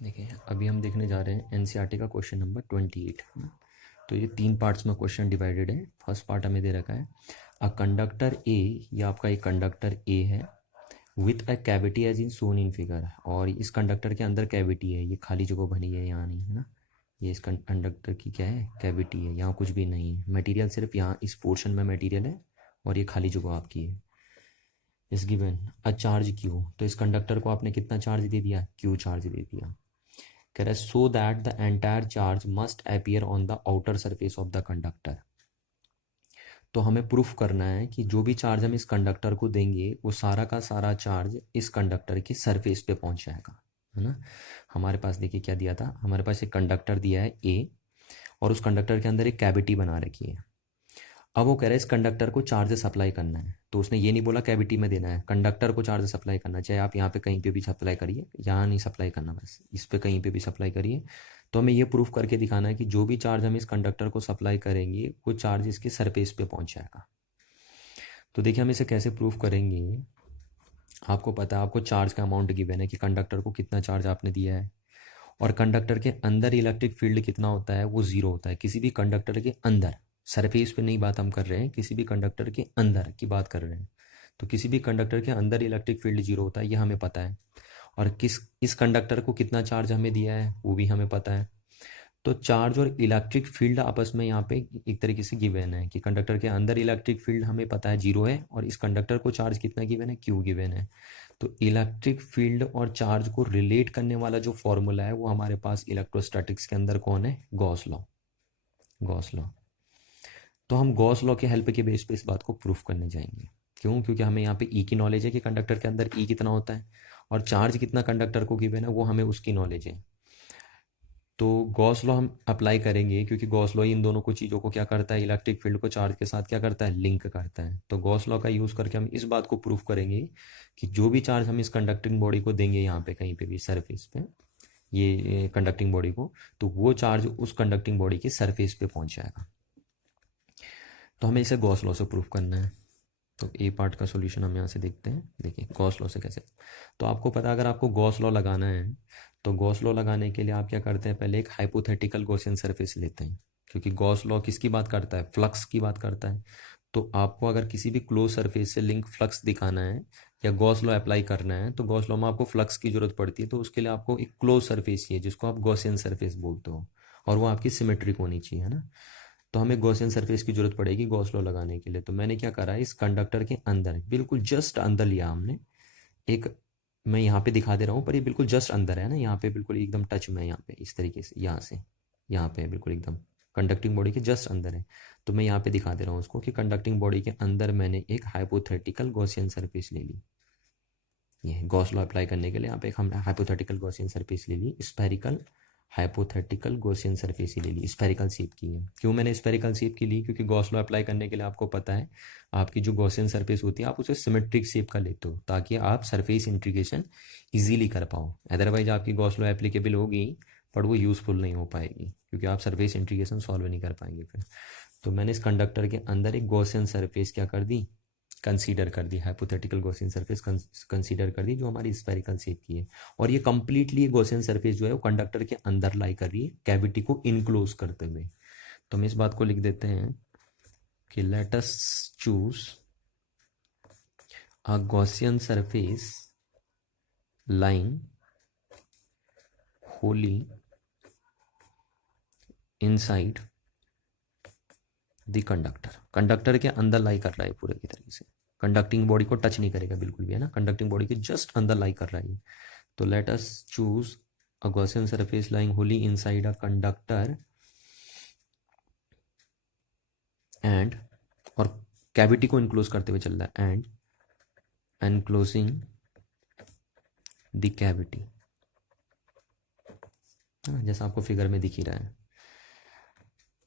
देखिए अभी हम देखने जा रहे हैं एनसीईआरटी का क्वेश्चन नंबर 28 है ना। तो ये 3 पार्ट्स में क्वेश्चन डिवाइडेड है। फर्स्ट पार्ट हमें दे रखा है अ कंडक्टर ए, ये आपका एक कंडक्टर ए है with a cavity as in shown in figure, और इस कंडक्टर के अंदर कैविटी है, ये खाली जगह बनी है यहाँ नहीं है ना। ये इस कंडक्टर की क्या है, कैविटी है, यहाँ कुछ भी नहीं है, मटेरियल सिर्फ यहाँ इस पोर्शन में मटेरियल है और ये खाली जगह आपकी है। इस गिवन अ चार्ज क्यू, तो इस कंडक्टर को आपने कितना चार्ज दे दिया, क्यू चार्ज दे दिया। कह रहा है so that the entire charge must appear on the outer surface of the conductor. तो हमें प्रूफ करना है कि जो भी चार्ज हम इस कंडक्टर को देंगे वो सारा का सारा चार्ज इस कंडक्टर की सरफेस पे पहुंच जाएगा, है ना। हमारे पास देखिए क्या दिया था, हमारे पास एक कंडक्टर दिया है ए और उस कंडक्टर के अंदर एक कैविटी बना रखी है। अब वो कह रहा है इस कंडक्टर को चार्ज सप्लाई करना है, तो उसने ये नहीं बोला कैविटी में देना है, कंडक्टर को चार्ज सप्लाई करना, चाहे आप यहाँ पे कहीं पे भी सप्लाई करिए, यहाँ नहीं सप्लाई करना, बस इस पे कहीं पे भी सप्लाई करिए। तो हमें ये प्रूफ करके दिखाना है कि जो भी चार्ज हम इस कंडक्टर को सप्लाई करेंगे वो चार्ज इसके सरफेस पे पहुंच जाएगा। तो देखिए हम इसे कैसे प्रूफ करेंगे। आपको पता है, आपको चार्ज का अमाउंट गिवन है कि कंडक्टर को कितना चार्ज आपने दिया है, और कंडक्टर के अंदर इलेक्ट्रिक फील्ड कितना होता है, वो जीरो होता है। किसी भी कंडक्टर के अंदर, सरफेस पे नहीं बात हम कर रहे हैं, किसी भी कंडक्टर के अंदर की बात कर रहे हैं। तो किसी भी कंडक्टर के अंदर इलेक्ट्रिक फील्ड जीरो होता है, ये हमें पता है। और इस कंडक्टर को कितना चार्ज हमें दिया है वो भी हमें पता है। तो चार्ज और इलेक्ट्रिक फील्ड आपस में यहाँ पे एक तरीके से गिवन है कि कंडक्टर के अंदर इलेक्ट्रिक फील्ड हमें पता है जीरो है, और इस कंडक्टर को चार्ज कितना गिवन है, क्यू गिवन है। तो इलेक्ट्रिक फील्ड और चार्ज को रिलेट करने वाला जो फॉर्मूला है वो हमारे पास इलेक्ट्रोस्टैटिक्स के अंदर कौन है, गॉस लॉ। Gauss law. तो हम गॉस लॉ के हेल्प के बेस पे इस बात को प्रूफ करने जाएंगे। क्यों, क्योंकि हमें यहाँ पे ई की नॉलेज है कि कंडक्टर के अंदर ई कितना होता है, और चार्ज कितना कंडक्टर को गिवन है वो हमें उसकी नॉलेज है। तो गॉस लॉ हम अप्लाई करेंगे, क्योंकि गॉस लॉ इन दोनों को चीज़ों को क्या करता है, इलेक्ट्रिक फील्ड को चार्ज के साथ क्या करता है, लिंक करता है। तो गॉस लॉ का यूज़ करके हम इस बात को प्रूफ करेंगे कि जो भी चार्ज हम इस कंडक्टिंग बॉडी को देंगे यहाँ पे कहीं पे भी सरफेस पे, ये कंडक्टिंग बॉडी को, तो वो चार्ज उस कंडक्टिंग बॉडी की सरफेस पे पहुंच जाएगा। तो हमें इसे गॉस लॉ से प्रूफ करना है। तो ए पार्ट का सॉल्यूशन हम यहाँ से देखते हैं। देखिए गॉस लॉ से कैसे, तो आपको पता है अगर आपको गॉस लॉ लगाना है तो गॉस लॉ लगाने के लिए आप क्या करते हैं, पहले एक हाइपोथेटिकल गॉसियन सरफेस लेते हैं, क्योंकि गॉस लॉ किसकी बात करता है, फ्लक्स की बात करता है। तो आपको अगर किसी भी क्लोज सरफेस से लिंक फ्लक्स दिखाना है या गॉस लॉ अप्लाई करना है, तो गॉस लॉ में आपको फ्लक्स की जरूरत पड़ती है। तो उसके लिए आपको एक क्लोज सरफेस चाहिए जिसको आप गॉसियन सरफेस बोलते हो, और वो आपकी सिमेट्रिक होनी चाहिए, है ना। तो हमें गॉसियन सरफेस की जरूरत पड़ेगी गॉस लॉ लगाने के लिए। तो मैंने क्या करा है, इस कंडक्टर के अंदर बिल्कुल जस्ट अंदर लिया हमने एक, मैं यहाँ पे दिखा दे रहा हूँ पर ये बिल्कुल जस्ट अंदर है ना, यहाँ पे बिल्कुल एकदम टच में है, यहाँ पे इस तरीके से, यहाँ से यहाँ पे बिल्कुल एकदम कंडक्टिंग बॉडी के जस्ट अंदर है। तो मैं यहाँ पे दिखा दे रहा हूँ उसको कि कंडक्टिंग बॉडी के अंदर मैंने एक हाइपोथेटिकल गॉसियन सरफेस ले ली। ये गॉस लॉ अप्लाई करने के लिए यहाँ पे एक हमने हाइपोथेटिकल गॉसियन सरफेस ले ली, स्फेरिकल हाइपोथेटिकल गॉसियन सरफेस ही ले ली, स्फेरिकल शेप की है। क्यों मैंने स्फेरिकल शेप की ली, क्योंकि गॉस लॉ अप्लाई करने के लिए आपको पता है आपकी जो गॉसियन सरफेस होती है आप उसे सिमेट्रिक शेप का लेते हो, ताकि आप सरफेस इंटीग्रेशन इजीली कर पाओ। अदरवाइज आपकी गॉस लॉ एप्लीकेबल होगी पर वो यूज़फुल नहीं हो पाएगी, क्योंकि आप सरफेस इंटीग्रेशन सॉल्व नहीं कर पाएंगे फिर। तो मैंने इस कंडक्टर के अंदर एक गॉसियन सरफेस क्या कर दी, कंसीडर कर दी, हाइपोथेटिकल गॉसियन सरफेस कंसीडर कर दी जो हमारी स्फेरिकल शेप की है। और ये कंप्लीटली गॉसियन सरफेस जो है वो कंडक्टर के अंदर लाई कर रही है, कैविटी को इनक्लोज करते हुए। तो हम इस बात को लिख देते हैं कि let us choose a Gaussian surface line Holi inside the conductor. Conductor के अंदर लाई कर रहा है पूरे की तरीके से, कंडक्टिंग बॉडी को टच नहीं करेगा बिल्कुल भी, है ना, कंडक्टिंग बॉडी के जस्ट अंदर लाई कर रहा है। तो let us choose a Gaussian surface lying Holi inside a conductor and, और कैविटी को इनक्लोज करते हुए चल रहा है, एंड एनक्लोजिंग द कैविटी, जैसा आपको फिगर में दिख ही रहा है।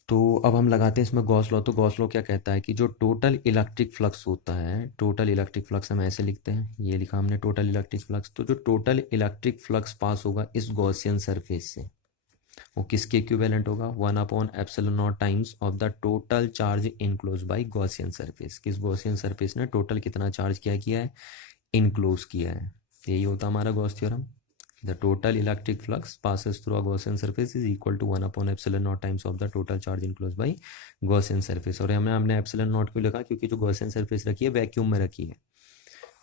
तो अब हम लगाते हैं इसमें गॉस लॉ। तो गॉस लॉ क्या कहता है कि जो टोटल इलेक्ट्रिक फ्लक्स होता है, टोटल इलेक्ट्रिक फ्लक्स हम ऐसे लिखते हैं, ये लिखा हमने टोटल इलेक्ट्रिक फ्लक्स। तो जो टोटल इलेक्ट्रिक फ्लक्स पास होगा इस गॉसियन सरफेस से, वो किसके इक्विवेलेंट होगा, 1/ε0 times of the total charge enclose by Gaussian surface. किस गॉसियन सरफेस ने टोटल कितना चार्ज क्या किया है, इनक्लोज किया है। यही होता हमारा Gauss theorem. The total electric flux passes through a Gaussian surface is equal to 1/ε0 times of the total charge enclose by Gaussian surface. और हमने एप्सिलॉन नॉट क्यों लिखा, क्योंकि जो गॉसियन सरफेस रखी है वैक्यूम में रखी है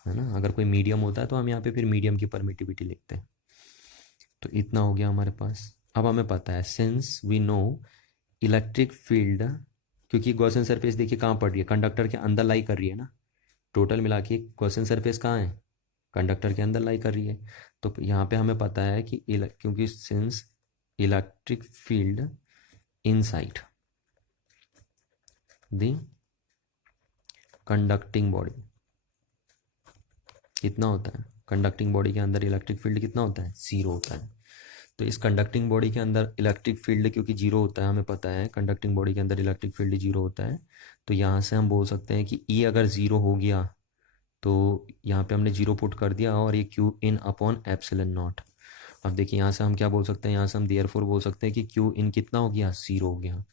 ना। अगर कोई मीडियम होता है तो हम यहाँ पे फिर मीडियम की परमिटिविटी लिखते हैं। तो इतना हो गया हमारे पास। अब हमें पता है since we know electric field, क्योंकि गॉसियन सरफेस देखिए कहाँ पड़ रही है, कंडक्टर के अंदर लाई कर रही है ना। टोटल मिला के गॉसियन सरफेस कहाँ है, कंडक्टर के अंदर लाई कर रही है। तो यहाँ पे हमें पता है कि क्योंकि since electric field inside the conducting body कितना होता है, कंडक्टिंग बॉडी के अंदर इलेक्ट्रिक फील्ड कितना होता है, 0 होता है। तो इस कंडक्टिंग बॉडी के अंदर इलेक्ट्रिक फील्ड क्योंकि 0 होता है, हमें पता है कंडक्टिंग बॉडी के अंदर इलेक्ट्रिक फील्ड 0 होता है। तो यहाँ से हम बोल सकते हैं कि ई अगर 0 हो गया तो यहाँ पे हमने 0 पुट कर दिया और ये Q in upon epsilon not. अब देखिए यहाँ से हम क्या बोल सकते हैं, यहाँ से हम देयरफॉर बोल सकते हैं कि क्यू इन कितना हो गया, 0 हो गया।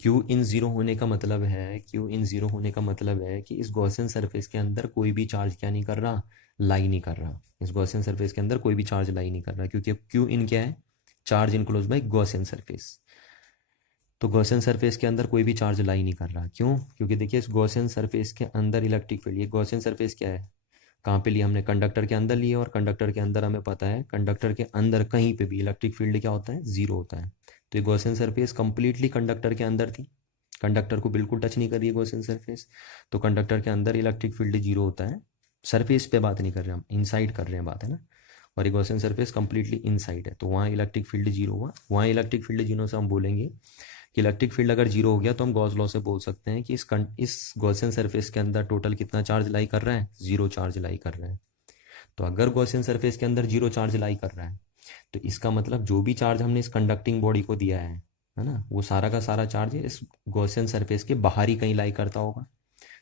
क्यू इन 0 होने का मतलब है, क्यू इन 0 होने का मतलब है कि इस गॉसियन सरफेस के अंदर कोई भी चार्ज क्या नहीं कर रहा, लाई नहीं कर रहा। इस गॉसियन सरफेस के अंदर कोई भी चार्ज लाई नहीं कर रहा, क्योंकि क्यू इन क्या है, charge enclose by Gaussian surface. तो गॉसियन सरफेस के अंदर कोई भी चार्ज लाई नहीं कर रहा। क्यों, क्योंकि देखिए इस गॉसियन सरफेस के अंदर इलेक्ट्रिक फील्ड, ये गॉसियन सरफेस क्या है, कहाँ पे लिया हमने, कंडक्टर के अंदर लिए। और कंडक्टर के अंदर हमें पता है कंडक्टर के अंदर कहीं पे भी इलेक्ट्रिक फील्ड क्या होता है, 0 होता है। तो ये गॉसियन सरफेस कंप्लीटली कंडक्टर के अंदर थी, कंडक्टर को बिल्कुल टच नहीं कर रही है गॉसियन सरफेस। तो कंडक्टर के अंदर इलेक्ट्रिक फील्ड 0 होता है। सरफेस पे बात नहीं कर रहे हम, इनसाइड कर रहे हैं बात, है ना। और ये गॉसियन सरफेस कंप्लीटली इनसाइड है, तो वहाँ इलेक्ट्रिक फील्ड 0 हुआ। वहाँ इलेक्ट्रिक फील्ड 0 से हम बोलेंगे कि इलेक्ट्रिक फील्ड अगर 0 हो गया तो हम गॉस लॉ से बोल सकते हैं कि इस गॉसियन सरफेस के अंदर टोटल कितना चार्ज लाई कर रहा है, 0 चार्ज लाई कर रहा है। तो अगर गॉसियन सरफेस के अंदर 0 चार्ज लाई कर रहा है तो इसका मतलब जो भी चार्ज हमने इस कंडक्टिंग बॉडी को दिया है ना, वो सारा का सारा चार्ज इस गॉसियन सरफेस के बाहर ही कहीं लाई करता होगा।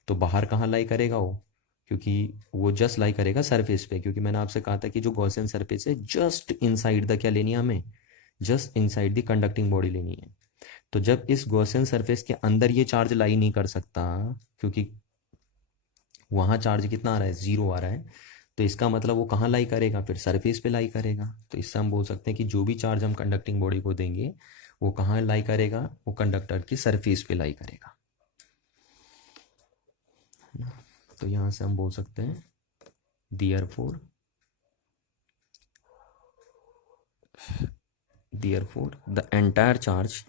तो बाहर कहाँ लाई करेगा वो, क्योंकि वो जस्ट लाई करेगा सरफेस पे, क्योंकि मैंने आपसे कहा था कि जो गॉसियन सरफेस है जस्ट इनसाइड द क्या लेनी है हमें, just inside the conducting body लेनी है। तो जब इस गॉसियन सरफेस के अंदर ये चार्ज लाई नहीं कर सकता, क्योंकि वहाँ चार्ज कितना आ रहा है, 0 आ रहा है, तो इसका मतलब वो कहाँ लाई करेगा, फिर सरफेस पे लाई करेगा। तो इससे हम बोल सकते हैं कि जो भी चार्ज हम कंडक्टिंग बॉडी को देंगे वो कहाँ लाई करेगा, वो कंडक्टर की सरफेस पे लाई करेगा। तो यहाँ से हम बोल सकते हैं therefore the entire charge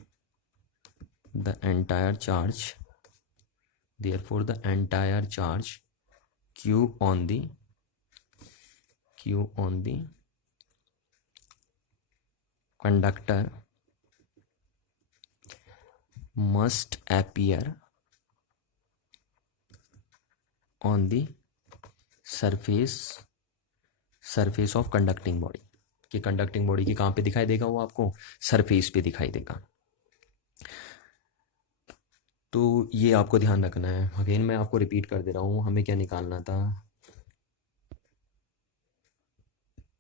therefore the entire charge q on the conductor must appear on the surface of conducting body। कि कंडक्टिंग बॉडी की कहाँ पे दिखाई देगा, वो आपको सरफेस पे दिखाई देगा। तो ये आपको ध्यान रखना है। अगेन मैं आपको रिपीट कर दे रहा हूँ, हमें क्या निकालना था,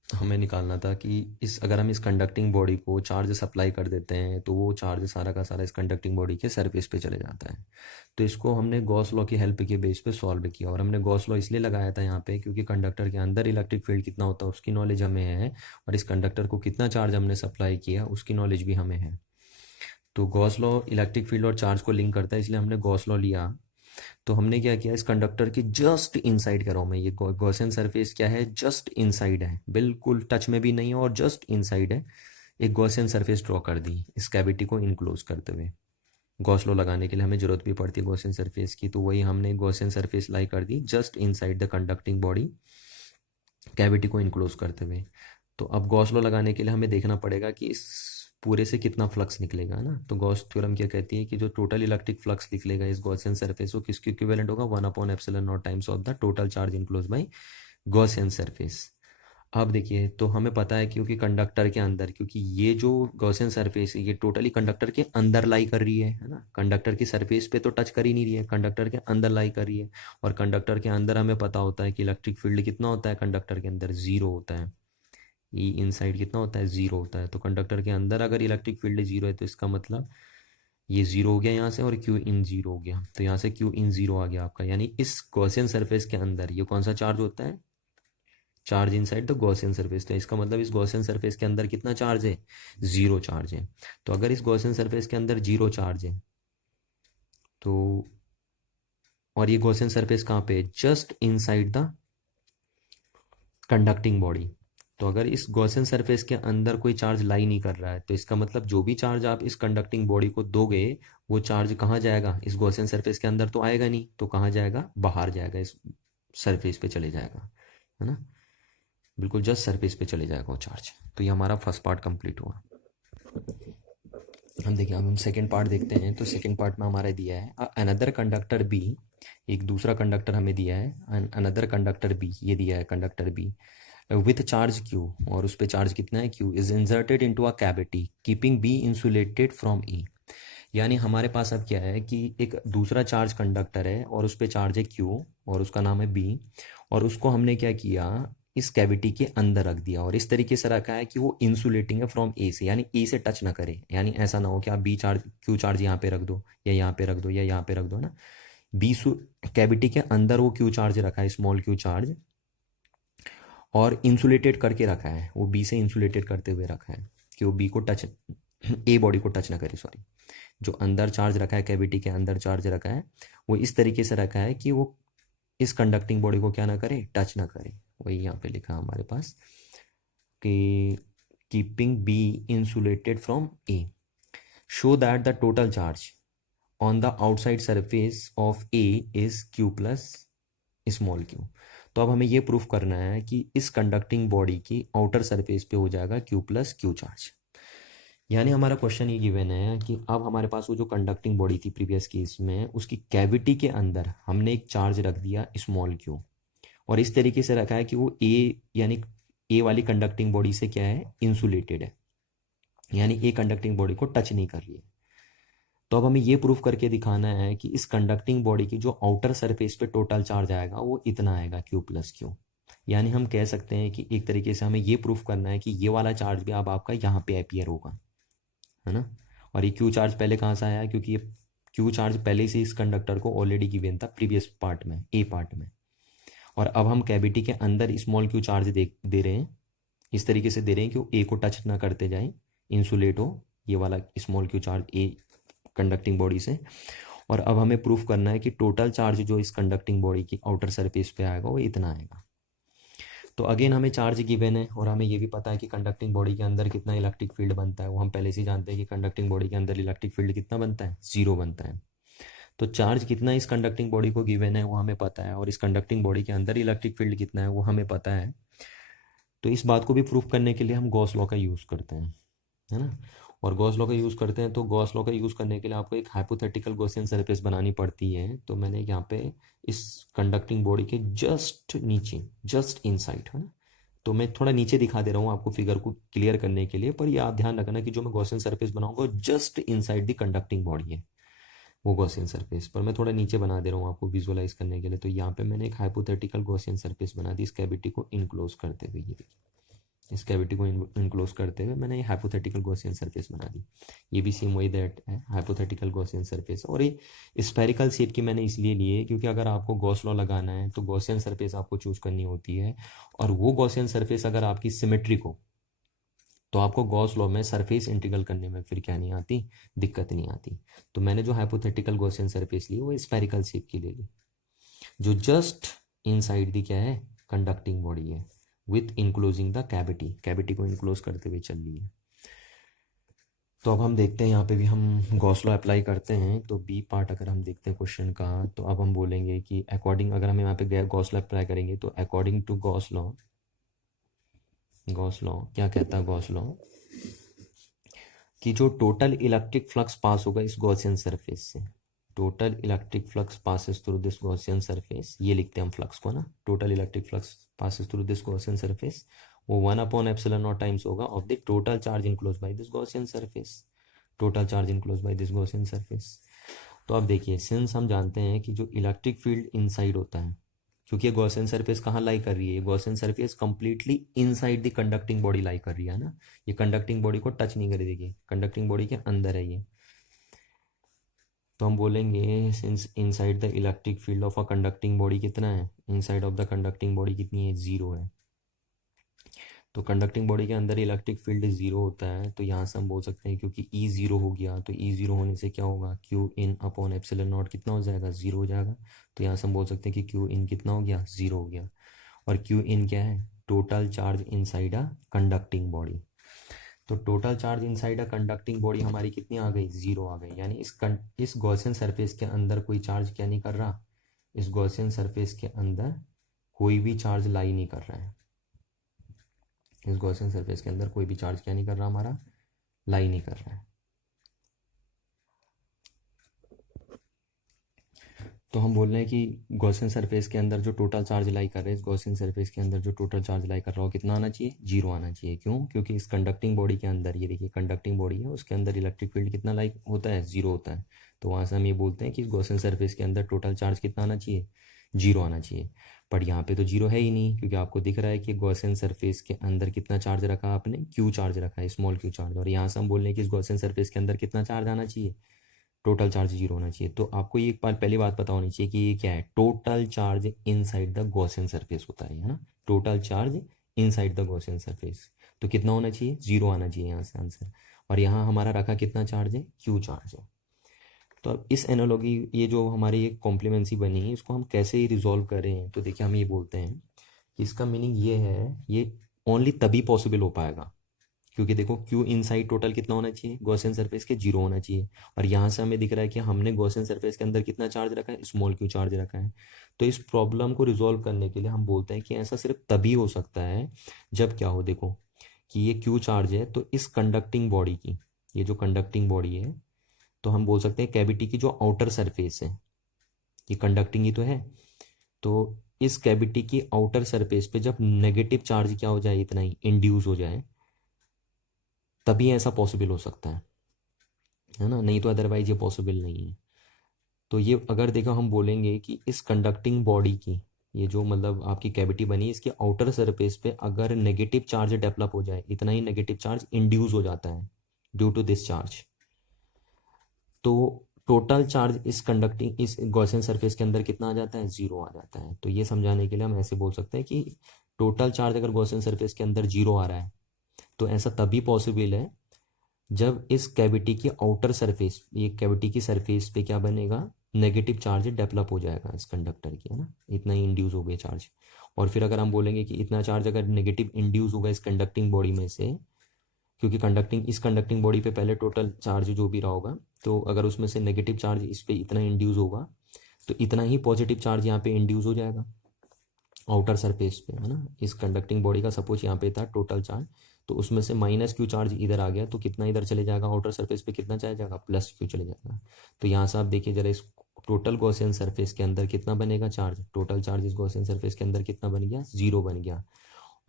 हमें निकालना था कि अगर हम इस कंडक्टिंग बॉडी को चार्ज सप्लाई कर देते हैं तो वो चार्ज सारा का सारा इस कंडक्टिंग बॉडी के सरफेस पे चले जाता है। तो इसको हमने गॉस लॉ की हेल्प के बेस पे सॉल्व किया। और हमने गॉस लॉ इसलिए लगाया था यहाँ पे क्योंकि कंडक्टर के अंदर इलेक्ट्रिक फील्ड कितना होता है उसकी नॉलेज हमें है, और इस कंडक्टर को कितना चार्ज हमने सप्लाई किया उसकी नॉलेज भी हमें है। तो गॉस लॉ इलेक्ट्रिक फील्ड और चार्ज को लिंक करता है, इसलिए हमने गॉस लॉ लिया। तो हमने क्या किया, इस कंडक्टर की जस्ट इनसाइड कह रहा हूँ मैं, ये गॉसियन सरफेस क्या है, जस्ट इनसाइड है, बिल्कुल टच में भी नहीं है और जस्ट इनसाइड है। एक गॉसियन सरफेस ड्रॉ कर दी इस कैविटी को इनक्लोज करते हुए। गॉस लॉ लगाने के लिए हमें जरूरत भी पड़ती है गॉसियन सरफेस की, तो वही हमने गॉसियन सरफेस लाई कर दी just inside the conducting body, cavity को इनक्लोज करते हुए। तो अब गॉस लॉ लगाने के लिए हमें देखना पड़ेगा कि इस पूरे से कितना फ्लक्स निकलेगा ना। तो गॉस थ्योरम क्या कहती है कि जो टोटल इलेक्ट्रिक फ्लक्स निकलेगा इस गॉसियन सरफेस वो किसके इक्विवेलेंट होगा, 1/ε0 times of the total charge enclose by Gaussian surface. अब देखिए तो हमें पता है क्योंकि कंडक्टर के अंदर, क्योंकि ये जो गॉसियन सरफेस है ये टोटली कंडक्टर के अंदर लाई कर रही है ना, कंडक्टर की सरफेस पे तो टच कर ही नहीं रही है, कंडक्टर के अंदर लाई कर रही है। और कंडक्टर के अंदर हमें पता होता है कि इलेक्ट्रिक फील्ड कितना होता है कंडक्टर के अंदर, 0 होता है। ई इनसाइड कितना होता है, 0 होता है। तो कंडक्टर के अंदर अगर इलेक्ट्रिक फील्ड 0 है तो इसका मतलब ये 0 हो गया यहाँ से, और क्यू इन 0 हो गया। तो यहाँ से क्यू इन 0 आ गया आपका, यानी इस गॉसियन सरफेस के अंदर ये कौन सा चार्ज होता है, charge inside the Gaussian surface. तो इसका मतलब इस गॉसियन सरफेस के अंदर कितना चार्ज है, ज़ीरो चार्ज है। तो अगर इस गॉसियन सरफेस के अंदर जीरो चार्ज है तो, और ये गॉसियन सरफेस कहाँ पे है, just inside the conducting body. तो अगर इस गॉसियन सरफेस के अंदर कोई चार्ज लाई नहीं कर रहा है तो इसका मतलब जो भी चार्ज आप इस कंडक्टिंग बॉडी को दोगे वो चार्ज कहाँ जाएगा, इस गॉसियन सरफेस के अंदर तो आएगा नहीं, तो कहाँ जाएगा, बाहर जाएगा, इस सरफेस पे चले जाएगा, है ना, बिल्कुल जस्ट सरफेस पे चले जाएगा वो चार्ज। तो ये हमारा फर्स्ट पार्ट कंप्लीट हुआ। हम देखिए, अब हम सेकेंड पार्ट देखते हैं। तो सेकेंड पार्ट में हमारा दिया है अनदर कंडक्टर बी, एक दूसरा कंडक्टर हमें दिया है, अनदर कंडक्टर बी, ये दिया है conductor B with charge Q, और उस पर चार्ज कितना है, Q, is inserted into a cavity keeping B insulated from E. यानी हमारे पास अब क्या है कि एक दूसरा चार्ज कंडक्टर है और उस पर चार्ज है क्यू और उसका नाम है बी, और उसको हमने क्या किया, इस कैविटी के अंदर रख दिया और इस तरीके से रखा है कि वो इंसुलेटिंग है फ्रॉम ए से, यानी ए से टच ना करे। यानी ऐसा ना हो कि आप बी चार्ज क्यू चार्ज यहाँ पे रख दो या यहाँ पे रख दो या यहाँ पे रख दो ना, बी कैविटी के अंदर वो क्यू चार्ज रखा है, स्मॉल क्यू चार्ज, और इंसुलेटेड करके रखा है, वो बी से इंसुलेटेड करते हुए रखा है कि वो बी को टच, ए बॉडी को टच ना करे, सॉरी। जो अंदर चार्ज रखा है, कैविटी के अंदर चार्ज रखा है, वो इस तरीके से रखा है कि वो इस कंडक्टिंग बॉडी को क्या ना करे, टच ना करे। वही यहाँ पे लिखा हमारे पास कि keeping B insulated from A, show that the total charge on the outside surface of A is Q plus small q. तो अब हमें ये प्रूफ करना है कि इस कंडक्टिंग बॉडी की आउटर सरफेस पे हो जाएगा क्यू प्लस क्यू चार्ज। यानी हमारा क्वेश्चन ये गिवन है कि अब हमारे पास वो जो कंडक्टिंग बॉडी थी प्रीवियस केस में, उसकी कैविटी के अंदर हमने एक चार्ज रख दिया स्मॉल क्यू, और इस तरीके से रखा है कि वो ए, यानी ए वाली कंडक्टिंग बॉडी से क्या है, इंसुलेटेड है, यानी ए कंडक्टिंग बॉडी को टच नहीं कर रही है। तो अब हमें ये प्रूफ करके दिखाना है कि इस कंडक्टिंग बॉडी की जो आउटर सरफेस पे टोटल चार्ज आएगा वो इतना आएगा, क्यू प्लस क्यू। यानी हम कह सकते हैं कि एक तरीके से हमें ये प्रूफ करना है कि ये वाला चार्ज भी अब आपका यहाँ पे अपीयर होगा, है ना। और ये क्यू चार्ज पहले कहाँ से आया, क्योंकि ये क्यू चार्ज पहले से इस कंडक्टर को ऑलरेडी गिवन था प्रीवियस पार्ट में, ए पार्ट में, और अब हम कैविटी के अंदर स्मॉल क्यू चार्ज दे रहे हैं, इस तरीके से दे रहे हैं कि वो ए को टच ना करते जाए, इंसुलेट हो ये वाला small Q charge a conducting body से। और अब हमें प्रूफ करना है कि टोटल चार्ज जो इस कंडक्टिंग बॉडी की आउटर सरफेस पे आएगा वो इतना आएगा। तो अगेन हमें चार्ज गिवन है और हमें ये भी पता है कि कंडक्टिंग बॉडी के अंदर कितना इलेक्ट्रिक फील्ड बनता है, वो हम पहले से जानते हैं कि कंडक्टिंग बॉडी के अंदर इलेक्ट्रिक फील्ड कितना बनता है, जीरो बनता है। तो चार्ज कितना इस कंडक्टिंग बॉडी को गिवन है वो हमें पता है, और इस कंडक्टिंग बॉडी के अंदर इलेक्ट्रिक फील्ड कितना है वो हमें पता है। तो इस बात को भी प्रूफ करने के लिए हम गॉस लॉ का यूज़ करते हैं, है ना। और गॉस लॉ का यूज़ करते हैं तो गॉस लॉ का यूज़ करने के लिए आपको एक हाइपोथेटिकल गॉसियन सरफेस बनानी पड़ती है। तो मैंने यहाँ पे इस कंडक्टिंग बॉडी के जस्ट नीचे, जस्ट इनसाइड, है ना, तो मैं थोड़ा नीचे दिखा दे रहा हूँ आपको फिगर को क्लियर करने के लिए, पर ये आप ध्यान रखना कि जो मैं गॉसियन सरफेस बनाऊंगा just inside the conducting body है वो गॉसियन सरफेस, पर मैं थोड़ा नीचे बना दे रहा हूँ आपको विजुअलाइज करने के लिए। तो यहाँ पे मैंने एक हाइपोथेटिकल गॉसियन सरफेस बना दी इस कैविटी को इनक्लोज करते हुए, ये देखिए इस कैविटी को इनक्लोज करते हुए मैंने ये हाइपोथेटिकल गॉसियन सरफेस बना दी। ये भी सेम वही दैट है, हाइपोथेटिकल गॉसियन सरफेस। और ये स्फेरिकल शेप की मैंने इसलिए ली है क्योंकि अगर आपको गॉस लॉ लगाना है तो गॉसियन सरफेस आपको चूज करनी होती है, और वो गॉसियन सरफेस अगर आपकी सिमेट्रिक हो तो आपको गॉस लॉ में सरफेस इंटीग्रल करने में फिर क्या नहीं आती, दिक्कत नहीं आती। तो मैंने जो हाइपोथेटिकल गॉसियन सरफेस ली वो स्फेरिकल शेप की ले ली, जो जस्ट इनसाइड दी क्या है, कंडक्टिंग बॉडी है, with enclosing the cavity, cavity को इनक्लोज करते हुए चल रही है। तो अब हम देखते हैं यहाँ पे भी हम गॉस लॉ अप्लाई करते हैं। तो बी पार्ट अगर हम देखते हैं क्वेश्चन का, तो अब हम बोलेंगे कि अकॉर्डिंग, अगर हम यहाँ पे गॉस लॉ अप्लाई करेंगे तो according to Gauss law, Gauss law क्या कहता है, गॉस लॉ कि जो टोटल इलेक्ट्रिक फ्लक्स पास होगा इस गॉसियन सरफेस से, total electric flux passes through this Gaussian surface, ये लिखते हैं हम फ्लक्स को ना, total electric flux passes through this Gaussian surface, वो 1/ε0 टाइम्स होगा of the total charge enclose by this Gaussian surface, total charge enclose by this Gaussian surface. तो अब देखिए, सिंस हम जानते हैं कि जो इलेक्ट्रिक फील्ड इनसाइड होता है, क्योंकि ये गॉसियन सरफेस कहाँ लाई कर रही है, Gaussian surface completely inside the conducting body lie कर रही है ना, ये कंडक्टिंग बॉडी को टच नहीं कर देगी, कंडक्टिंग बॉडी के अंदर है ये। तो हम बोलेंगे since inside the electric field of a conducting body कितना है, inside of the conducting body कितनी है, जीरो है। तो कंडक्टिंग बॉडी के अंदर इलेक्ट्रिक फील्ड ज़ीरो होता है, तो यहाँ से हम बोल सकते हैं क्योंकि ई ज़ीरो हो गया, तो ई ज़ीरो होने से क्या होगा, Q in upon epsilon not कितना हो जाएगा, ज़ीरो हो जाएगा। तो यहाँ से हम बोल सकते हैं कि क्यू इन कितना हो गया, ज़ीरो हो गया। और क्यू इन क्या है, total charge inside a conducting body. तो total charge inside a conducting body हमारी कितनी आ गई, ज़ीरो आ गई। यानी इस गॉसियन सरफेस के अंदर कोई चार्ज क्या नहीं कर रहा, इस गॉसियन सरफेस के अंदर कोई भी चार्ज लाई नहीं कर रहा है। इस गॉसियन सरफेस के अंदर कोई भी चार्ज क्या नहीं कर रहा, हमारा लाई नहीं कर रहा है। तो हम बोल रहे हैं कि गॉसियन सरफेस के अंदर जो टोटल चार्ज लाई कर रहे हैं, इस गॉसियन सरफेस के अंदर जो टोटल चार्ज लाई कर रहा हो कितना आना चाहिए, जीरो आना चाहिए। क्यों, क्योंकि इस कंडक्टिंग बॉडी के अंदर, ये देखिए कंडक्टिंग बॉडी है, उसके अंदर इलेक्ट्रिक फील्ड कितना लाई होता है, जीरो होता है। तो वहाँ से हम ये बोलते हैं कि इस गॉसियन सरफेस के अंदर टोटल चार्ज कितना आना चाहिए, जीरो आना चाहिए। बट यहाँ पे तो जीरो है ही नहीं, क्योंकि आपको दिख रहा है कि गॉसियन सरफेस के अंदर कितना चार्ज रखा आपने, क्यू चार्ज रखा है, स्मॉल क्यू चार्ज। और यहाँ से हम बोल रहे हैं कि इस गॉसियन सरफेस के अंदर कितना चार्ज आना चाहिए, टोटल चार्ज जीरो होना चाहिए। तो आपको ये एक बार पहली बात पता होनी चाहिए कि ये क्या है, total charge inside the Gaussian surface होता है ना, total charge inside the Gaussian surface. तो कितना होना चाहिए, जीरो आना चाहिए यहाँ से आंसर। और यहाँ हमारा रखा कितना चार्ज है, क्यू चार्ज है। तो अब इस एनालॉगी, ये जो हमारी एक कॉम्प्लीमेंसी बनी है, इसको हम कैसे रिजॉल्व करें, तो देखिए हम ये बोलते हैं कि इसका मीनिंग ये है, ये ओनली तभी पॉसिबल हो पाएगा क्योंकि देखो क्यू इनसाइड टोटल कितना होना चाहिए, गॉसियन सरफेस के जीरो होना चाहिए। और यहाँ से हमें दिख रहा है कि हमने गॉसियन सरफेस के अंदर कितना चार्ज रखा है, स्मॉल क्यू चार्ज रखा है। तो इस प्रॉब्लम को रिजॉल्व करने के लिए हम बोलते हैं कि ऐसा सिर्फ तभी हो सकता है जब क्या हो, देखो कि ये क्यू चार्ज है, तो इस कंडक्टिंग बॉडी की, ये जो कंडक्टिंग बॉडी है, तो हम बोल सकते हैं कैविटी की जो आउटर सरफेस है, ये कंडक्टिंग ही तो है। तो इस कैविटी की आउटर सरफेस पे जब नेगेटिव चार्ज क्या हो जाए, इतना ही इंड्यूस हो जाए, तभी ऐसा पॉसिबल हो सकता है ना, नहीं तो अदरवाइज ये पॉसिबल नहीं है। तो ये अगर देखो हम बोलेंगे कि इस कंडक्टिंग बॉडी की, ये जो मतलब आपकी कैविटी बनी, इसके आउटर सरफेस पे अगर नेगेटिव चार्ज डेवलप हो जाए, इतना ही नेगेटिव चार्ज इंड्यूस हो जाता है ड्यू टू दिस चार्ज, तो टोटल चार्ज इस गॉसियन सरफेस के अंदर कितना आ जाता है, जीरो आ जाता है। तो ये समझाने के लिए हम ऐसे बोल सकते हैं कि टोटल चार्ज अगर गॉसियन सरफेस के अंदर जीरो आ रहा है, तो ऐसा तभी पॉसिबल है जब इस कैविटी की आउटर सरफेस, ये कैविटी की सरफेस पे क्या बनेगा, नेगेटिव चार्ज डेवलप हो जाएगा इस कंडक्टर की, है ना, इतना ही इंड्यूस हो गया चार्ज। और फिर अगर हम बोलेंगे कि इतना चार्ज अगर नेगेटिव इंड्यूस होगा इस कंडक्टिंग बॉडी में से, क्योंकि इस कंडक्टिंग बॉडी पे पहले टोटल चार्ज जो भी रहा होगा, तो अगर उसमें से नेगेटिव चार्ज इस पे इतना इंड्यूस होगा, तो इतना ही पॉजिटिव चार्ज यहाँ पे इंड्यूस हो जाएगा आउटर सरफेस पे, है ना। इस कंडक्टिंग बॉडी का सपोज यहाँ पे था टोटल चार्ज, तो उसमें से माइनस क्यू चार्ज इधर आ गया, तो कितना इधर चले जाएगा, आउटर सरफेस पे कितना चला जाएगा, प्लस क्यू चले जाएगा। तो यहाँ से आप देखिए जरा, इस टोटल गॉसियन सरफेस के अंदर कितना बनेगा चार्ज, टोटल चार्ज इस गॉसियन सरफेस के अंदर कितना बन गया, जीरो बन गया।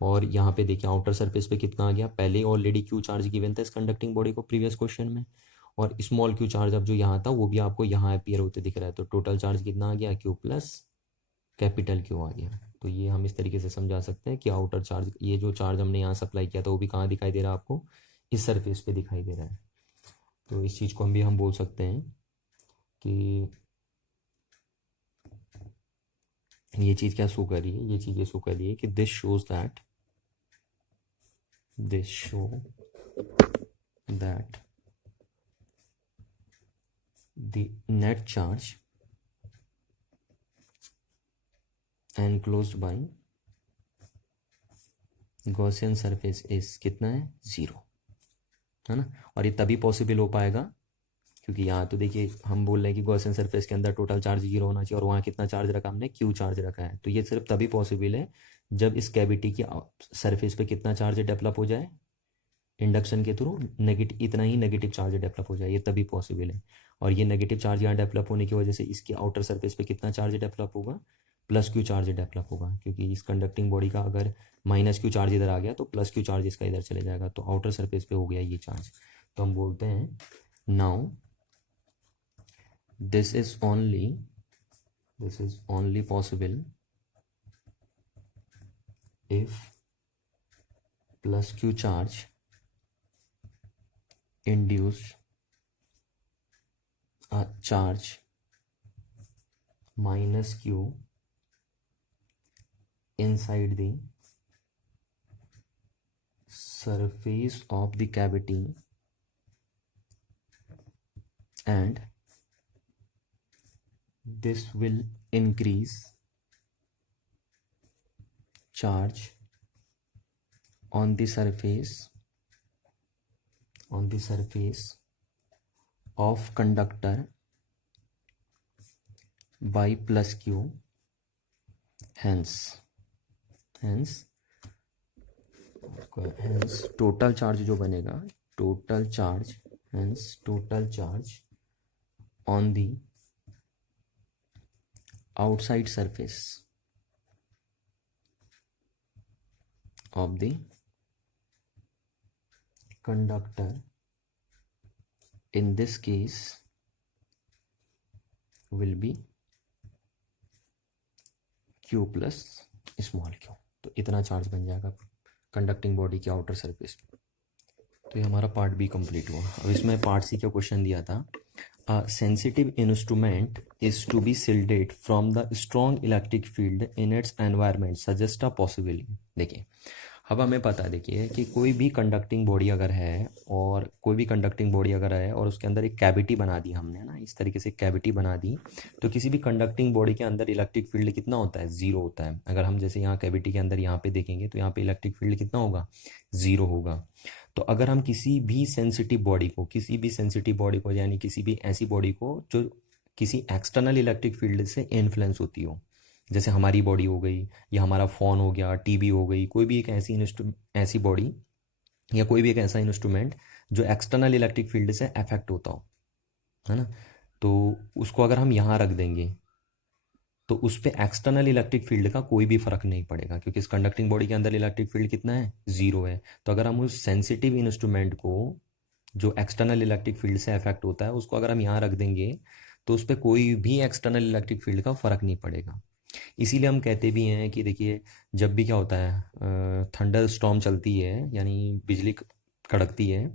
और यहाँ पे देखिए आउटर सरफेस पे कितना आ गया, पहले ऑलरेडी क्यू चार्ज गिवन था इस कंडक्टिंग बॉडी को प्रीवियस क्वेश्चन में, और स्मॉल क्यू चार्ज अब जो यहाँ था वो भी आपको यहाँ अपीयर होते दिख रहा है। तो टोटल चार्ज कितना आ गया, क्यू प्लस कैपिटल क्यू आ गया। तो ये हम इस तरीके से समझा सकते हैं कि आउटर चार्ज, ये जो चार्ज हमने यहाँ सप्लाई किया था वो भी कहाँ दिखाई दे रहा है आपको, इस सरफेस पे दिखाई दे रहा है। तो इस चीज़ को हम भी हम बोल सकते हैं कि ये चीज़ क्या शो कर रही है, ये चीज़ ये शो कर रही है कि this shows that the net charge enclosed by Gaussian surface is कितना है, जीरो, है ना। और ये तभी पॉसिबल हो पाएगा क्योंकि यहाँ तो देखिए हम बोल रहे हैं कि गॉसियन सरफेस के अंदर टोटल चार्ज जीरो होना चाहिए, और वहाँ कितना चार्ज रखा हमने, क्यू चार्ज रखा है। तो ये सिर्फ तभी पॉसिबल है जब इस कैविटी की सरफेस पे कितना चार्ज डेवलप हो जाए, इंडक्शन के थ्रू नेगेटिव, इतना ही नेगेटिव चार्ज डेवलप हो जाए, ये तभी पॉसिबल है। और ये नेगेटिव चार्ज यहाँ डेवलप होने की वजह से इसकी आउटर सरफेस पे कितना चार्ज डेवलप होगा, प्लस क्यू चार्ज डेवलप होगा, क्योंकि इस कंडक्टिंग बॉडी का अगर माइनस क्यू चार्ज इधर आ गया तो प्लस क्यू चार्ज इसका इधर चले जाएगा, तो आउटर सरफेस पे हो गया ये चार्ज। तो हम बोलते हैं now this is only possible if plus Q charge induce a charge minus q inside the surface of the cavity and this will increase charge on the surface of conductor by plus q, hence total charge जो बनेगा, total charge on the outside surface of the conductor in this case will be q plus small q। तो इतना charge बन जाएगा conducting body की outer surface पे। तो ये हमारा पार्ट बी कंप्लीट हुआ। अब इसमें पार्ट सी का क्वेश्चन दिया था, sensitive instrument is to be shielded from the strong electric field in its environment suggest a possibility. देखिए अब हमें पता है, देखिए कि कोई भी कंडक्टिंग बॉडी अगर है और उसके अंदर एक कैविटी बना दी हमने ना, इस तरीके से कैविटी बना दी, तो किसी भी कंडक्टिंग बॉडी के अंदर इलेक्ट्रिक फील्ड कितना होता है, ज़ीरो होता है। अगर हम जैसे यहाँ कैविटी के अंदर यहाँ पे देखेंगे तो यहाँ पे इलेक्ट्रिक फील्ड कितना होगा, ज़ीरो होगा। तो अगर हम किसी भी सेंसिटिव बॉडी को यानी किसी भी ऐसी बॉडी को जो किसी एक्सटर्नल इलेक्ट्रिक फील्ड से इन्फ्लुएंस होती हो, जैसे हमारी बॉडी हो गई या हमारा फ़ोन हो गया, टीवी हो गई, कोई भी एक ऐसी बॉडी या कोई भी एक ऐसा इंस्ट्रूमेंट जो एक्सटर्नल इलेक्ट्रिक फील्ड से अफेक्ट होता हो, है ना, तो उसको अगर हम यहाँ रख देंगे तो उस पर एक्सटर्नल इलेक्ट्रिक फील्ड का कोई भी फर्क नहीं पड़ेगा, क्योंकि इस कंडक्टिंग बॉडी के अंदर इलेक्ट्रिक फील्ड कितना है, ज़ीरो है। तो अगर हम उस सेंसिटिव इंस्ट्रूमेंट को जो एक्सटर्नल इलेक्ट्रिक फील्ड से अफेक्ट होता है उसको अगर हम यहाँ रख देंगे तो उस पर कोई भी एक्सटर्नल इलेक्ट्रिक फील्ड का फ़र्क नहीं पड़ेगा। इसीलिए हम कहते भी हैं कि देखिए जब भी क्या होता है, थंडर स्टॉर्म चलती है यानी बिजली कड़कती है,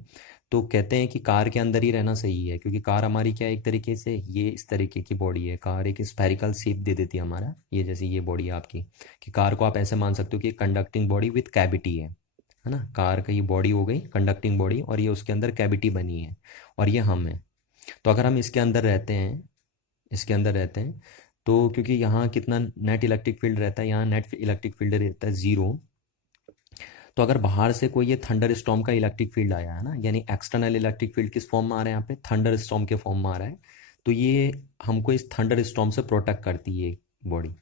तो कहते हैं कि कार के अंदर ही रहना सही है, क्योंकि कार हमारी क्या एक तरीके से ये इस तरीके की बॉडी है, कार एक स्फेरिकल शेप दे देती है हमारा, ये जैसे ये बॉडी है आपकी, कि कार को आप ऐसे मान सकते हो कि कंडक्टिंग बॉडी विथ कैविटी है ना। कार का ये बॉडी हो गई कंडक्टिंग बॉडी और ये उसके अंदर कैविटी बनी है और ये हम है। तो अगर हम इसके अंदर रहते हैं तो क्योंकि यहाँ कितना नेट इलेक्ट्रिक फील्ड रहता है, यहाँ नेट इलेक्ट्रिक फील्ड रहता है ज़ीरो। तो अगर बाहर से कोई ये थंडर स्टॉर्म का इलेक्ट्रिक फील्ड आया है ना, यानी एक्सटर्नल इलेक्ट्रिक फील्ड किस फॉर्म में आ रहा है, यहाँ पे थंडर स्टॉर्म के फॉर्म में आ रहा है, तो ये हमको इस थंडर स्टॉर्म से प्रोटेक्ट करती है बॉडी,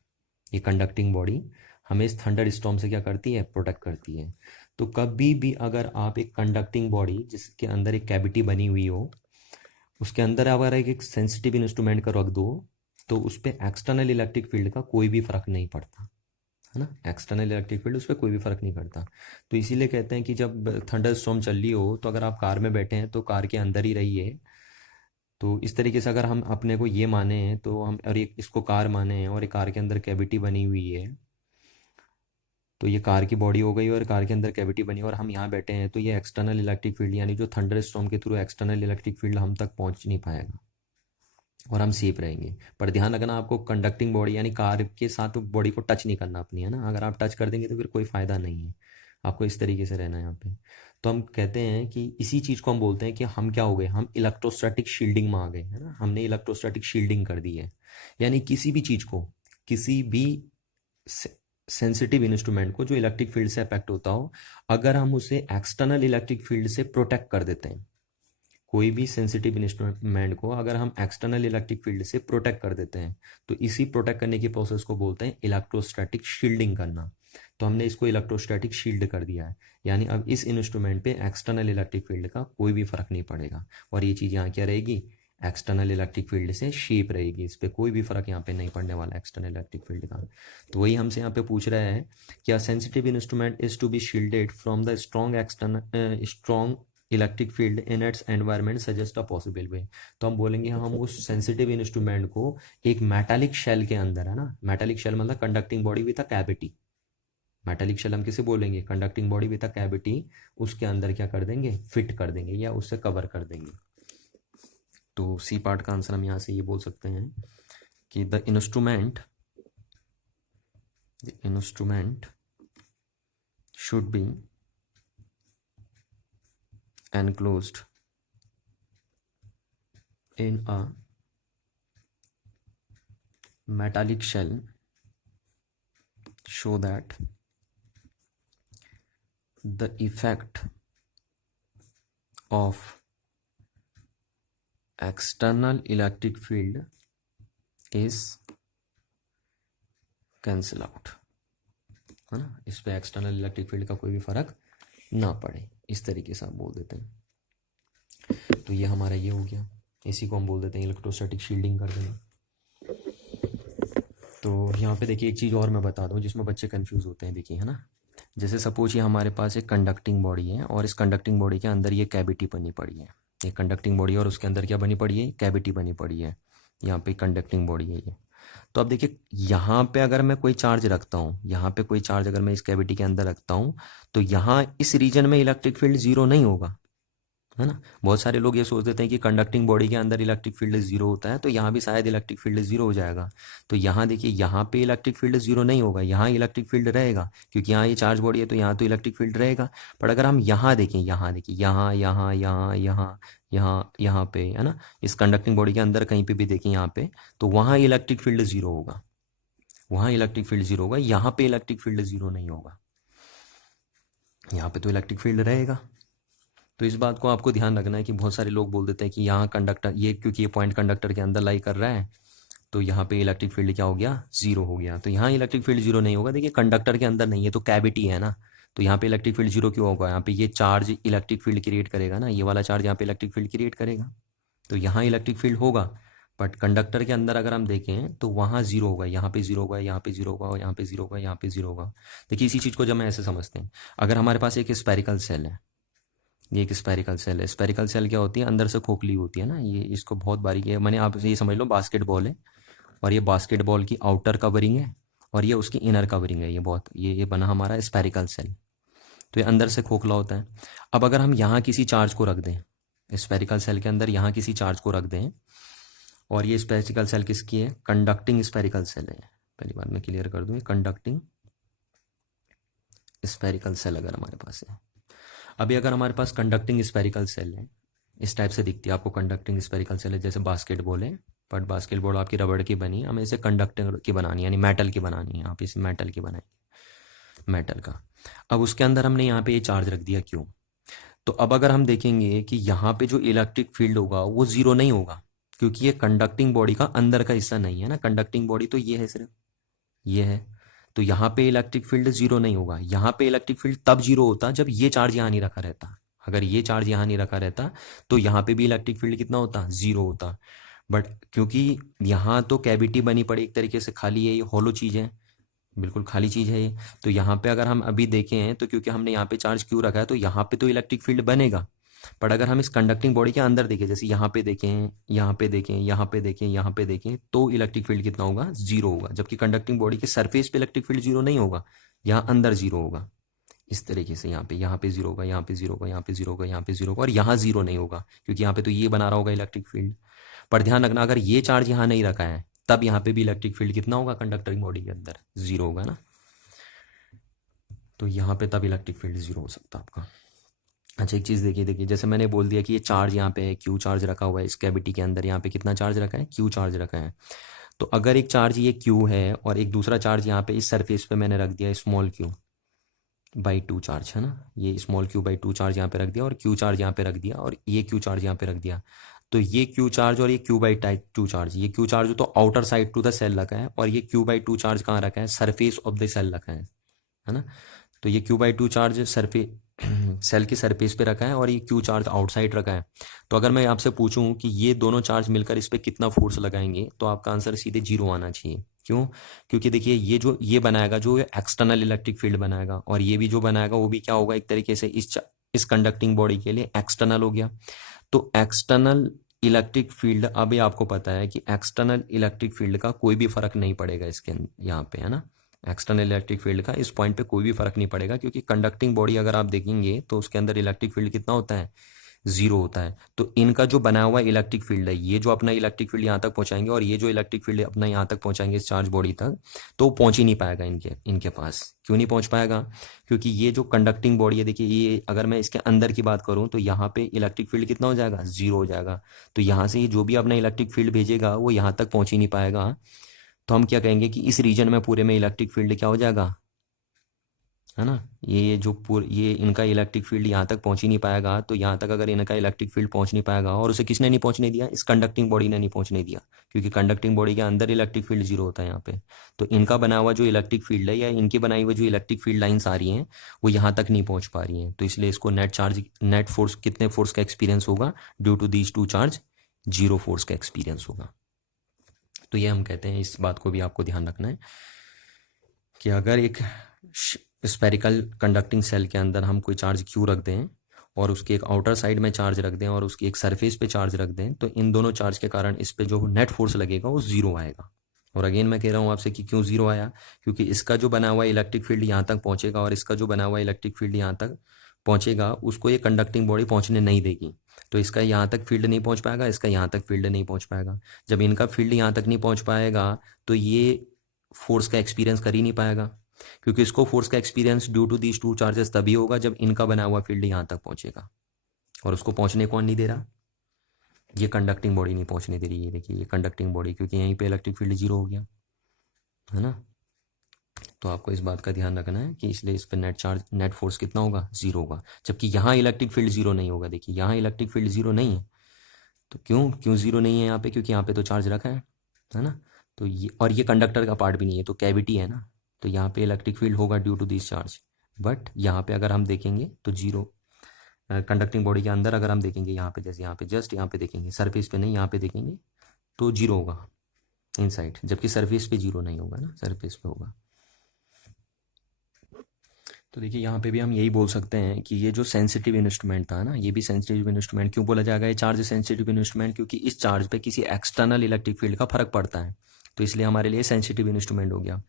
ये कंडक्टिंग बॉडी हमें इस थंडर स्टॉर्म से क्या करती है, प्रोटेक्ट करती है। तो कभी भी अगर आप एक कंडक्टिंग बॉडी जिसके अंदर एक कैविटी बनी हुई हो, उसके अंदर अगर एक सेंसिटिव इंस्ट्रूमेंट का रख दो तो उस पर एक्सटर्नल इलेक्ट्रिक फील्ड का कोई भी फ़र्क नहीं पड़ता, है ना, एक्सटर्नल इलेक्ट्रिक फील्ड उस पर कोई भी फ़र्क नहीं पड़ता। तो इसीलिए कहते हैं कि जब थंडर स्टॉर्म चल रही हो तो अगर आप कार में बैठे हैं तो कार के अंदर ही रहिए। तो इस तरीके से अगर हम अपने को ये माने हैं तो हम, और ये इसको कार माने हैं और एक कार के अंदर कैविटी बनी हुई है, तो ये कार की बॉडी हो गई और कार के अंदर कैविटी बनी और हम यहाँ बैठे हैं, तो ये एक्सटर्नल इलेक्ट्रिक फील्ड यानी जो थंडर स्टॉर्म के थ्रू एक्सटर्नल इलेक्ट्रिक फील्ड हम तक पहुँच नहीं पाएगा और हम सेफ रहेंगे। पर ध्यान रखना आपको कंडक्टिंग बॉडी यानी कार के साथ बॉडी को टच नहीं करना अपनी, है ना, अगर आप टच कर देंगे तो फिर कोई फ़ायदा नहीं है, आपको इस तरीके से रहना है यहाँ पे। तो हम कहते हैं कि इसी चीज़ को हम बोलते हैं कि हम क्या हो गए, हम इलेक्ट्रोस्टैटिक शील्डिंग में आ गए, है ना, हमने इलेक्ट्रोस्टैटिक शील्डिंग कर दी है। यानी किसी भी चीज़ को, किसी भी सेंसिटिव इंस्ट्रूमेंट को जो इलेक्ट्रिक फील्ड से अफेक्ट होता हो, अगर हम उसे एक्सटर्नल इलेक्ट्रिक फील्ड से प्रोटेक्ट कर देते हैं, कोई भी सेंसिटिव इंस्ट्रूमेंट को अगर हम एक्सटर्नल इलेक्ट्रिक फील्ड से प्रोटेक्ट कर देते हैं, तो इसी प्रोटेक्ट करने की प्रोसेस को बोलते हैं इलेक्ट्रोस्टैटिक शील्डिंग करना। तो हमने इसको इलेक्ट्रोस्टैटिक शील्ड कर दिया है, यानी अब इस इंस्ट्रूमेंट पे एक्सटर्नल इलेक्ट्रिक फील्ड का कोई भी फर्क नहीं पड़ेगा और ये चीज़ यहाँ क्या रहेगी, एक्सटर्नल इलेक्ट्रिक फील्ड से शेप रहेगी, इस पर कोई भी फर्क यहाँ पे नहीं पड़ने वाला एक्सटर्नल इलेक्ट्रिक फील्ड का। तो वही हमसे यहाँ पे पूछ रहा है क्या sensitive instrument is to be shielded from the strong electric field in its environment suggest a possible way. तो हम बोलेंगे हम उस सेंसिटिव इंस्ट्रूमेंट को एक मेटालिक शेल के अंदर, है ना, मेटालिक शेल मतलब conducting body with a cavity, metallic shell हम किसे बोलेंगे, conducting body with a cavity, उसके अंदर क्या कर देंगे, फिट कर देंगे या उससे कवर कर देंगे। तो सी पार्ट का आंसर हम यहाँ से ये बोल सकते हैं कि the instrument should be enclosed in a metallic shell show that the effect of external electric field is cancel out, है ना, इस पे एक्सटर्नल इलेक्ट्रिक फील्ड का कोई भी फर्क ना पड़े, इस तरीके से आप बोल देते हैं। तो ये हमारा ये हो गया, इसी को हम बोल देते हैं इलेक्ट्रोस्टैटिक शील्डिंग कर देना। तो यहाँ पे देखिए एक चीज़ और मैं बता दूँ जिसमें बच्चे कंफ्यूज होते हैं, देखिए, है ना, जैसे सपोज ये हमारे पास एक कंडक्टिंग बॉडी है और इस कंडक्टिंग बॉडी के अंदर ये कैविटी बनी पड़ी है, ये कंडक्टिंग बॉडी और उसके अंदर क्या बनी पड़ी है, कैविटी बनी पड़ी है, यहाँ पे कंडक्टिंग बॉडी है ये। तो अब देखिए यहाँ पे अगर मैं कोई चार्ज रखता हूँ, यहाँ पे कोई चार्ज अगर मैं इस कैविटी के अंदर रखता हूँ, तो यहाँ इस रीजन में इलेक्ट्रिक फील्ड जीरो नहीं होगा, है ना। बहुत सारे लोग ये सोच देते हैं कि कंडक्टिंग बॉडी के अंदर इलेक्ट्रिक फील्ड जीरो होता है, तो यहाँ भी शायद इलेक्ट्रिक फील्ड जीरो हो जाएगा। तो यहाँ देखिए यहाँ पे इलेक्ट्रिक फील्ड जीरो नहीं होगा, यहाँ इलेक्ट्रिक फील्ड रहेगा, क्योंकि यहाँ ये चार्ज बॉडी है तो यहाँ तो इलेक्ट्रिक फील्ड रहेगा। पर अगर हम यहाँ देखें, यहाँ देखिए, यहाँ यहाँ यहाँ यहाँ यहाँ यहाँ पे, है ना, इस कंडक्टिंग बॉडी के अंदर कहीं पे भी देखें यहाँ पे, तो वहाँ इलेक्ट्रिक फील्ड जीरो होगा, वहाँ इलेक्ट्रिक फील्ड जीरो होगा, यहाँ पे इलेक्ट्रिक फील्ड जीरो नहीं होगा, यहाँ पे तो इलेक्ट्रिक फील्ड रहेगा। तो इस बात को आपको ध्यान रखना है कि बहुत सारे लोग बोल देते हैं कि यहाँ कंडक्टर, ये क्योंकि ये पॉइंट कंडक्टर के अंदर लाई कर रहा है तो यहाँ पे इलेक्ट्रिक फील्ड क्या हो गया, जीरो हो गया। तो यहाँ इलेक्ट्रिक फील्ड जीरो नहीं होगा, देखिए कंडक्टर के अंदर नहीं है तो कैविटी है ना, तो यहाँ पे इलेक्ट्रिक फील्ड जीरो क्यों होगा, यहाँ पे ये चार्ज इलेक्ट्रिक फील्ड क्रिएट करेगा ना, ये वाला चार्ज यहाँ पे इलेक्ट्रिक फील्ड क्रिएट करेगा, तो यहाँ इलेक्ट्रिक फील्ड होगा। बट कंडक्टर के अंदर अगर हम देखें तो वहाँ जीरो होगा, यहाँ पे जीरो होगा, यहाँ पे जीरो होगा, यहाँ पे जीरो होगा, यहाँ पे जीरो होगा। देखिए इसी चीज़ को जब हम ऐसे समझते हैं, अगर हमारे पास एक स्पेरिकल सेल है, ये एक स्पेरिकल सेल है, स्पेरिकल सेल क्या होती है, अंदर से खोखली होती है ना, ये इसको बहुत बारीक है, मैंने आप ये समझ लो बास्केटबॉल है, और ये बास्केटबॉल की आउटर कवरिंग है और ये उसकी इनर कवरिंग है, ये बहुत ये बना हमारा स्पेरिकल सेल, तो ये अंदर से खोखला होता है। अब अगर हम यहाँ किसी चार्ज को रख दें, स्पेरिकल सेल के अंदर यहाँ किसी चार्ज को रख दें, और ये स्पेरिकल सेल किसकी है, कंडक्टिंग स्पेरिकल सेल है, पहली बात मैं क्लियर कर दूँ, कंडक्टिंग स्पेरिकल सेल अगर हमारे पास है। अभी अगर हमारे पास कंडक्टिंग स्पेरिकल सेल है, इस टाइप से दिखती है आपको, कंडक्टिंग स्पेरिकल सेल है, जैसे बास्केटबॉल है, बट बास्केटबॉल आपकी रबड़ की बनी है, हमें इसे कंडक्टर की बनानी है, यानी मेटल की बनानी है, आप इसे मेटल की बनाएंगे, मेटल का। अब उसके अंदर हमने यहाँ पे ये चार्ज रख दिया, क्यों, तो अब अगर हम देखेंगे कि यहाँ पे जो इलेक्ट्रिक फील्ड होगा वो जीरो नहीं होगा, क्योंकि ये कंडक्टिंग बॉडी का अंदर का हिस्सा नहीं है ना, कंडक्टिंग बॉडी तो ये है, सिर्फ ये है, तो यहाँ पे इलेक्ट्रिक फील्ड जीरो नहीं होगा। यहाँ पे इलेक्ट्रिक फील्ड तब जीरो होता जब ये चार्ज यहाँ नहीं रखा रहता, अगर ये चार्ज यहाँ नहीं रखा रहता तो यहाँ पे भी इलेक्ट्रिक फील्ड कितना होता, जीरो होता। बट क्योंकि यहाँ तो कैविटी बनी पड़ी एक तरीके से, खाली है, ये हॉलो चीज़ है, बिल्कुल खाली चीज़ है ये, तो यहाँ पे अगर हम अभी देखें तो क्योंकि हमने यहाँ पे चार्ज क्यों रखा है, तो यहाँ पे तो इलेक्ट्रिक फील्ड बनेगा। बट अगर हम इस कंडक्टिंग बॉडी के अंदर देखें, जैसे यहाँ पे देखें, यहाँ पे देखें, यहाँ पे देखें, यहाँ पे देखें, तो इलेक्ट्रिक फील्ड कितना होगा, जीरो होगा, जबकि कंडक्टिंग बॉडी के सरफेस पे इलेक्ट्रिक फील्ड जीरो नहीं होगा, यहाँ अंदर जीरो होगा। इस तरीके से यहाँ पे जीरो होगा, यहाँ पे जीरो होगा, यहाँ पे जीरो होगा, यहाँ पे जीरो होगा, और यहाँ जीरो नहीं होगा क्योंकि यहाँ पे तो ये बना रहा होगा इलेक्ट्रिक फील्ड। पर ध्यान रखना, अगर ये चार्ज यहाँ नहीं रखा है तब यहाँ पे भी इलेक्ट्रिक फील्ड कितना होगा, कंडक्टिंग बॉडी के अंदर जीरो होगा ना, तो यहाँ पे तब इलेक्ट्रिक फील्ड जीरो हो सकता है आपका। अच्छा एक चीज़ देखिए, देखिए जैसे मैंने बोल दिया कि ये चार्ज यहाँ पे है, क्यू चार्ज रखा हुआ है इस कैविटी के अंदर, यहाँ पे कितना चार्ज रखा है, क्यू चार्ज रखा है। तो अगर एक चार्ज ये क्यू है और एक दूसरा चार्ज यहाँ पे इस सरफेस पे मैंने रख दिया small Q by two charge, है ना, ये small Q by two charge यहाँ पे रख दिया और क्यू चार्ज यहाँ पे रख दिया और ये क्यू चार्ज यहाँ पे रख दिया, तो ये क्यू चार्ज और ये Q by type two charge, ये क्यू चार्ज तो outer side to the shell रखा है और ये क्यू बाई टू चार्ज कहाँ रखा है, सरफेस ऑफ द सेल रखा है ना। तो ये Q by two charge surface shell के सरफेस पे रखा है और ये क्यू चार्ज आउटसाइड रखा है। तो अगर मैं आपसे पूछूं कि ये दोनों चार्ज मिलकर इस पर कितना फोर्स लगाएंगे, तो आपका आंसर सीधे जीरो आना चाहिए। क्यों, क्योंकि देखिए ये जो ये बनाएगा जो एक्सटर्नल इलेक्ट्रिक फील्ड बनाएगा, और ये भी जो बनाएगा वो भी क्या होगा, एक तरीके से इस कंडक्टिंग बॉडी के लिए एक्सटर्नल हो गया। तो एक्सटर्नल इलेक्ट्रिक फील्ड, अभी आपको पता है कि एक्सटर्नल इलेक्ट्रिक फील्ड का कोई भी फर्क नहीं पड़ेगा इसके यहाँ पे, है ना, एक्सटर्नल इलेक्ट्रिक फील्ड का इस पॉइंट पे कोई भी फर्क नहीं पड़ेगा, क्योंकि कंडक्टिंग बॉडी अगर आप देखेंगे तो उसके अंदर इलेक्ट्रिक फील्ड कितना होता है, जीरो होता है। तो इनका जो बना हुआ इलेक्ट्रिक फील्ड है, ये जो अपना इलेक्ट्रिक फील्ड यहाँ तक पहुँचाएंगे और ये जो इलेक्ट्रिक फील्ड अपना यहाँ तक पहुँचाएंगे इस चार्ज बॉडी तक, तो पहुँच ही नहीं पाएगा इनके इनके पास। क्यों नहीं पहुँच पाएगा? क्योंकि ये जो कंडक्टिंग बॉडी है, देखिए ये अगर मैं इसके अंदर की बात करूँ तो यहाँ पे इलेक्ट्रिक फील्ड कितना हो जाएगा? जीरो हो जाएगा। तो यहाँ से जो भी अपना इलेक्ट्रिक फील्ड भेजेगा वो यहाँ तक पहुँच ही नहीं पाएगा। तो हम क्या कहेंगे कि इस रीजन में पूरे में इलेक्ट्रिक फील्ड क्या हो जाएगा, है ना? ये जो ये इनका इलेक्ट्रिक फील्ड यहाँ तक पहुँच ही नहीं पाएगा। तो यहाँ तक अगर इनका इलेक्ट्रिक फील्ड पहुँच नहीं पाएगा, और उसे किसने नहीं पहुँचने दिया? इस कंडक्टिंग बॉडी ने नहीं पहुँचने दिया, क्योंकि कंडक्टिंग बॉडी के अंदर इलेक्ट्रिक फील्ड जीरो होता है यहाँ पे। तो इनका बना हुआ जो इलेक्ट्रिक फील्ड है या इनकी बनाई हुई जो इलेक्ट्रिक फील्ड लाइन्स आ रही हैं वो यहाँ तक नहीं पहुँच पा रही हैं। तो इसलिए इसको नेट फोर्स, कितने फोर्स का एक्सपीरियंस होगा? Due to these two charge, zero force का एक्सपीरियंस होगा। तो ये हम कहते हैं, इस बात को भी आपको ध्यान रखना है कि अगर एक स्पेरिकल कंडक्टिंग सेल के अंदर हम कोई चार्ज क्यू रख दें और उसकी एक आउटर साइड में चार्ज रख दें और उसकी एक सरफेस पे चार्ज रख दें, तो इन दोनों चार्ज के कारण इस पे जो नेट फोर्स लगेगा वो जीरो आएगा। और अगेन मैं कह रहा हूँ आपसे कि क्यों जीरो आया? क्योंकि इसका जो बना हुआ इलेक्ट्रिक फील्ड यहाँ तक पहुँचेगा और इसका जो बना हुआ इलेक्ट्रिक फील्ड यहाँ तक पहुँचेगा, उसको ये कंडक्टिंग बॉडी पहुँचने नहीं देगी। तो इसका यहाँ तक फील्ड नहीं पहुँच पाएगा, इसका यहाँ तक फील्ड नहीं पहुँच पाएगा। जब इनका फील्ड यहाँ तक नहीं पहुँच पाएगा तो ये फोर्स का एक्सपीरियंस कर ही नहीं पाएगा, क्योंकि इसको फोर्स का experience due to these two charges तभी होगा जब इनका बना हुआ फील्ड यहाँ तक पहुँचेगा। और उसको पहुँचने कौन नहीं दे रहा? ये कंडक्टिंग बॉडी नहीं पहुँचने दे रही है। देखिए ये कंडक्टिंग बॉडी, क्योंकि यहीं पे इलेक्ट्रिक फील्ड जीरो हो गया, है ना? तो आपको इस बात का ध्यान रखना है कि इसलिए इस पर नेट फोर्स कितना होगा? जीरो होगा। जबकि यहाँ इलेक्ट्रिक फील्ड जीरो नहीं होगा। देखिए यहाँ इलेक्ट्रिक फील्ड जीरो नहीं है। तो क्यों क्यों जीरो नहीं है यहाँ पे? क्योंकि यहाँ पे तो चार्ज रखा है ना? तो ये, और ये कंडक्टर का पार्ट भी नहीं है, तो कैविटी है ना, तो यहाँ पे इलेक्ट्रिक फील्ड होगा due to this charge. But यहाँ पे अगर हम देखेंगे तो जीरो। कंडक्टिंग बॉडी के अंदर अगर हम देखेंगे यहाँ पे, जैसे यहाँ पे जस्ट यहाँ पे देखेंगे, सरफेस पे नहीं, यहाँ पे देखेंगे तो जीरो होगा इनसाइड, जबकि सरफेस पे जीरो नहीं होगा ना, सरफेस पे होगा। तो देखिए यहाँ पे भी हम यही बोल सकते हैं कि ये जो सेंसिटिव इंस्ट्रूमेंट था ना, ये भी सेंसिटिव इंस्ट्रूमेंट क्यों बोला जाएगा? ये चार्ज सेंसिटिव इंस्ट्रूमेंट, क्योंकि इस चार्ज पे किसी एक्सटर्नल इलेक्ट्रिक फील्ड का फर्क पड़ता है, तो इसलिए हमारे लिए सेंसिटिव इंस्ट्रूमेंट हो गया।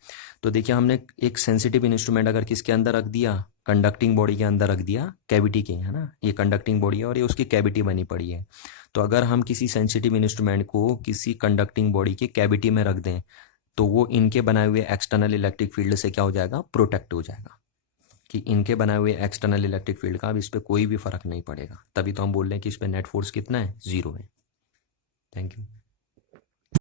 तो देखिए हमने एक सेंसिटिव इंस्ट्रूमेंट अगर किसके अंदर रख दिया? कंडक्टिंग बॉडी के अंदर रख दिया, कैविटी के, है ना? ये कंडक्टिंग बॉडी है और ये उसकी कैविटी बनी पड़ी है। तो अगर हम किसी सेंसिटिव इंस्ट्रूमेंट को किसी कंडक्टिंग बॉडी की कैविटी में रख दें तो वो इनके बनाए हुए एक्सटर्नल इलेक्ट्रिक फील्ड से क्या हो जाएगा? प्रोटेक्ट हो जाएगा, कि इनके बनाए हुए एक्सटर्नल इलेक्ट्रिक फील्ड का अब इस पर कोई भी फर्क नहीं पड़ेगा। तभी तो हम बोल रहे हैं कि इस पर नेट फोर्स कितना है? जीरो है। Thank you.